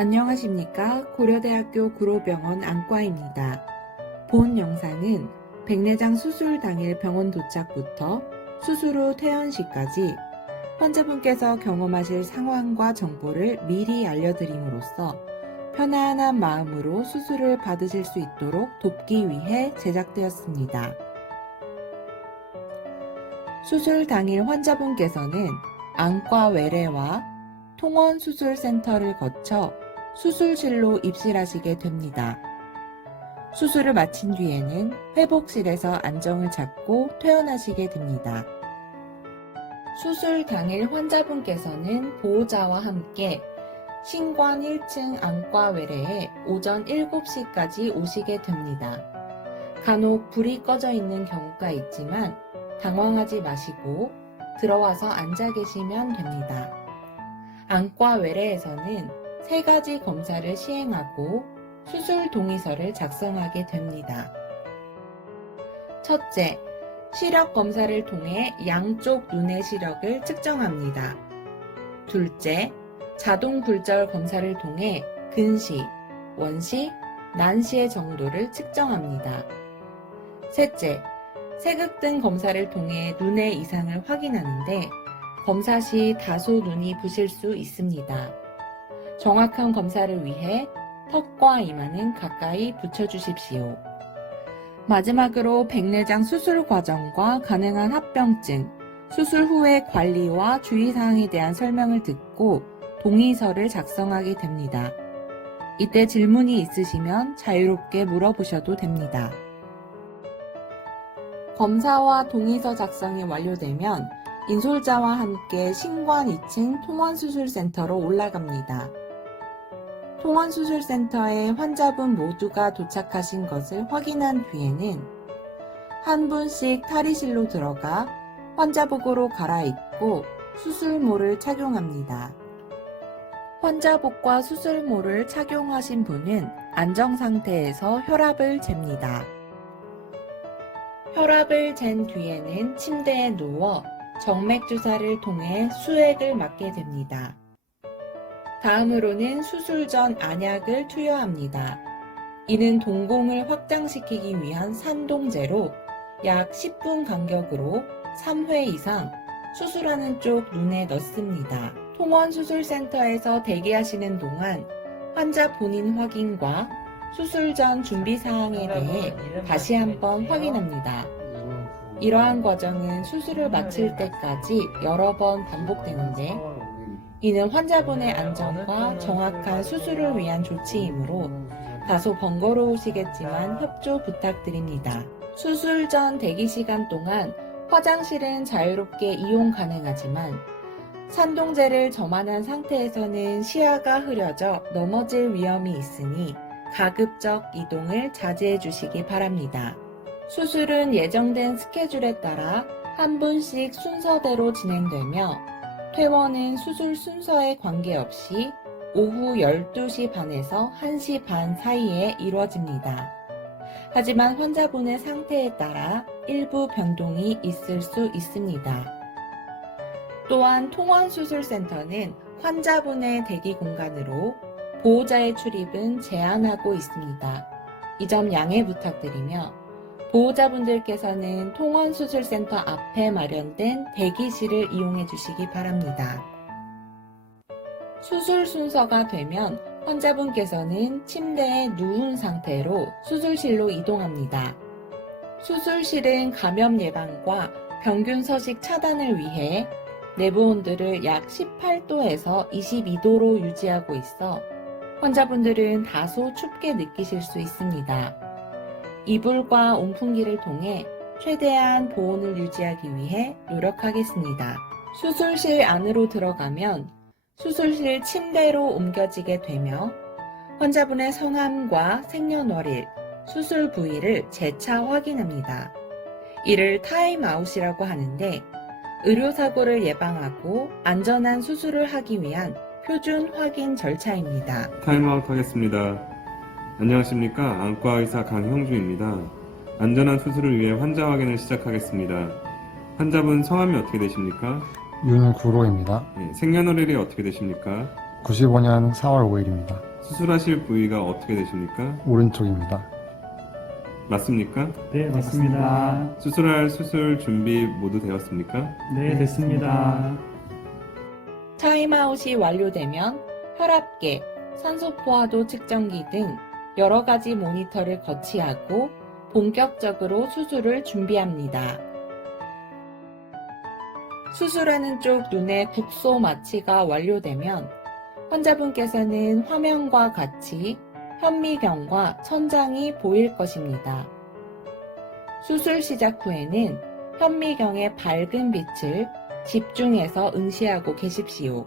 안녕하십니까. 고려대학교 구로병원 안과입니다. 본 영상은 백내장 수술 당일 병원 도착부터 수술 후 퇴원 시까지 환자분께서 경험하실 상황과 정보를 미리 알려드림으로써 편안한 마음으로 수술을 받으실 수 있도록 돕기 위해 제작되었습니다. 수술 당일 환자분께서는 안과 외래와 통원 수술센터를 거쳐 수술실로 입실하시게 됩니다. 수술을 마친 뒤에는 회복실에서 안정을 찾고 퇴원하시게 됩니다. 수술 당일 환자분께서는 보호자와 함께 신관 1층 안과 외래에 오전 7시까지 오시게 됩니다. 간혹 불이 꺼져 있는 경우가 있지만 당황하지 마시고 들어와서 앉아 계시면 됩니다. 안과 외래에서는 세 가지 검사를 시행하고 수술 동의서를 작성하게 됩니다. 첫째, 시력 검사를 통해 양쪽 눈의 시력을 측정합니다. 둘째, 자동 굴절 검사를 통해 근시, 원시, 난시의 정도를 측정합니다. 셋째, 색극등 검사를 통해 눈의 이상을 확인하는데 검사 시 다소 눈이 부실 수 있습니다. 정확한 검사를 위해 턱과 이마는 가까이 붙여주십시오. 마지막으로 백내장 수술 과정과 가능한 합병증, 수술 후의 관리와 주의사항에 대한 설명을 듣고 동의서를 작성하게 됩니다. 이때 질문이 있으시면 자유롭게 물어보셔도 됩니다. 검사와 동의서 작성이 완료되면 인솔자와 함께 신관 2층 통원수술센터로 올라갑니다. 통원수술센터에 환자분 모두가 도착하신 것을 확인한 뒤에는 한 분씩 탈의실로 들어가 환자복으로 갈아입고 수술모를 착용합니다. 환자복과 수술모를 착용하신 분은 안정 상태에서 혈압을 잽니다. 혈압을 잰 뒤에는 침대에 누워 정맥 주사를 통해 수액을 맞게 됩니다. 다음으로는 수술 전 안약을 투여합니다. 이는 동공을 확장시키기 위한 산동제로 약 10분 간격으로 3회 이상 수술하는 쪽 눈에 넣습니다. 통원수술센터에서 대기하시는 동안 환자 본인 확인과 수술 전 준비 사항에 대해 다시 한번 확인합니다. 이러한 과정은 수술을 마칠 때까지 여러 번 반복되는데 이는 환자분의 안전과 정확한 수술을 위한 조치이므로 다소 번거로우시겠지만 협조 부탁드립니다. 수술 전 대기 시간 동안 화장실은 자유롭게 이용 가능하지만 산동제를 점안한 상태에서는 시야가 흐려져 넘어질 위험이 있으니 가급적 이동을 자제해 주시기 바랍니다. 수술은 예정된 스케줄에 따라 한 분씩 순서대로 진행되며 퇴원은 수술 순서에 관계없이 오후 12시 반에서 1시 반 사이에 이루어집니다. 하지만 환자분의 상태에 따라 일부 변동이 있을 수 있습니다. 또한 통원수술센터는 환자분의 대기 공간으로 보호자의 출입은 제한하고 있습니다. 이 점 양해 부탁드리며 보호자분들께서는 통원수술센터 앞에 마련된 대기실을 이용해 주시기 바랍니다. 수술 순서가 되면 환자분께서는 침대에 누운 상태로 수술실로 이동합니다. 수술실은 감염 예방과 병균 서식 차단을 위해 내부 온도를 약 18도에서 22도로 유지하고 있어 환자분들은 다소 춥게 느끼실 수 있습니다. 이불과 온풍기를 통해 최대한 보온을 유지하기 위해 노력하겠습니다. 수술실 안으로 들어가면 수술실 침대로 옮겨지게 되며 환자분의 성함과 생년월일, 수술 부위를 재차 확인합니다. 이를 타임아웃이라고 하는데 의료사고를 예방하고 안전한 수술을 하기 위한 표준 확인 절차입니다. 타임아웃 하겠습니다. 안녕하십니까. 안과 의사 강형주입니다. 안전한 수술을 위해 환자 확인을 시작하겠습니다. 환자분 성함이 어떻게 되십니까? 윤구로입니다. 네, 생년월일이 어떻게 되십니까? 95년 4월 5일입니다. 수술하실 부위가 어떻게 되십니까? 오른쪽입니다. 맞습니까? 네, 맞습니다. 수술할 수술 준비 모두 되었습니까? 네, 됐습니다. 타임아웃이 완료되면 혈압계, 산소포화도 측정기 등 여러 가지 모니터를 거치하고 본격적으로 수술을 준비합니다. 수술하는 쪽 눈의 국소 마취가 완료되면 환자분께서는 화면과 같이 현미경과 천장이 보일 것입니다. 수술 시작 후에는 현미경의 밝은 빛을 집중해서 응시하고 계십시오.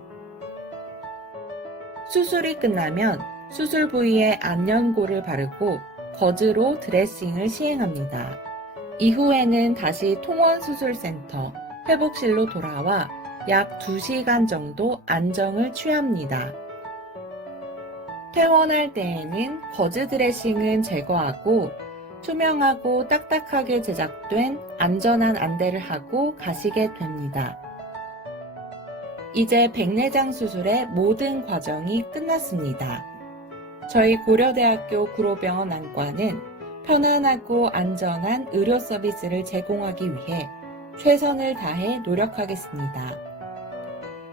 수술이 끝나면 수술 부위에 안연고를 바르고 거즈로 드레싱을 시행합니다. 이후에는 다시 통원수술센터 회복실로 돌아와 약 2시간 정도 안정을 취합니다. 퇴원할 때에는 거즈 드레싱은 제거하고 투명하고 딱딱하게 제작된 안전한 안대를 하고 가시게 됩니다. 이제 백내장 수술의 모든 과정이 끝났습니다. 저희 고려대학교 구로병원 안과는 편안하고 안전한 의료 서비스를 제공하기 위해 최선을 다해 노력하겠습니다.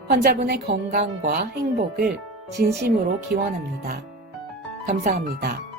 환자분의 건강과 행복을 진심으로 기원합니다. 감사합니다.